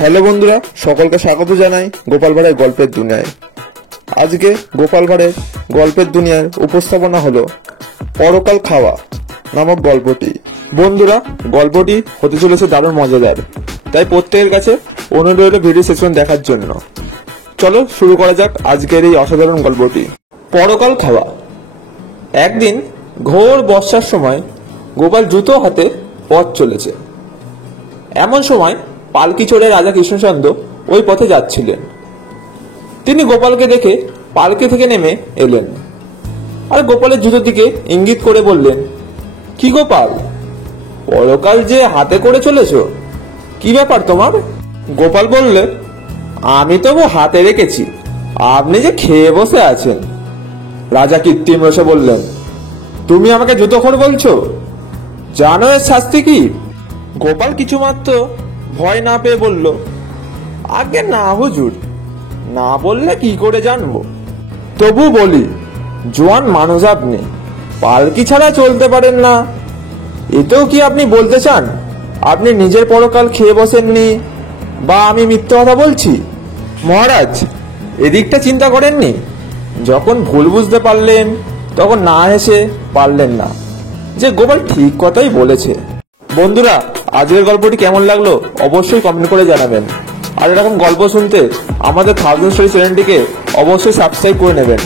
Hello বন্ধুরা, সকলকে স্বাগত জানাই গোপাল ভাঁড়ের গল্পের দুনিয়ায়। আজকে গোপাল ভাঁড়ের গল্পের দুনিয়ার উপস্থাপনা হলো পরকাল খাওয়া নামক গল্পটি। বন্ধুরা, গল্পটি হতে চলেছে দারুণ মজাদার, তাই প্রত্যেকের কাছে অনুরোধ রইল ভিডিও সেকশন দেখার জন্য। চলো শুরু করা যাক আজকের এই অসাধারণ গল্পটি। পরকাল খাওয়া। একদিন ঘোর বর্ষার সময় গোপাল জুতো হাতে পথ চলেছে। এমন সময় পালকি চড়ে রাজা কৃষ্ণচন্দ্র ওই পথে যাচ্ছিলেন। তিনি গোপালকে দেখে পালকি থেকে নেমে এলেন আর গোপালের জুতোর দিকে ইঙ্গিত করে বললেন, কি গোপাল, পরকাল যে হাতে করে চলেছ, কি ব্যাপার তোমার? গোপাল বললে, আমি তবু হাতে রেখেছি, আপনি যে খেয়ে বসে আছেন। রাজা কৃত্রিম রসে বললেন, তুমি আমাকে জুতোখোর বলছো? জানো এর শাস্তি কি? গোপাল কিছুমাত্র ভয় না পেয়ে বলল, আগে না হুজুর, না বললে কি করে জানবো? তবু বলি, জোয়ান মানুষ আপনি, পালকি ছাড়া চলতে পারেন না, এতেও কি আপনি বলতে চান আপনি নিজের পরকাল খেয়ে বসেননি, বা আমি মিথ্যে কথা বলছি? মহারাজ, এদিকটা চিন্তা করেননি? যখন ভুল বুঝতে পারলেন তখন না হেসে পারলেন না যে গোপাল ঠিক কথাই বলেছে। বন্ধুরা, আজকের গল্পটি কেমন লাগলো অবশ্যই কমেন্ট করে জানাবেন। আর এরকম গল্প শুনতে আমাদের 1000 স্টোরি চ্যানেলটিকে অবশ্যই সাবস্ক্রাইব করে নেবেন।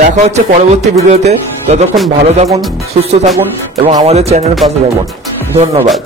দেখা হচ্ছে পরবর্তী ভিডিওতে। ততক্ষণ ভালো থাকুন, সুস্থ থাকুন এবং আমাদের চ্যানেলের পাশে থাকুন। ধন্যবাদ।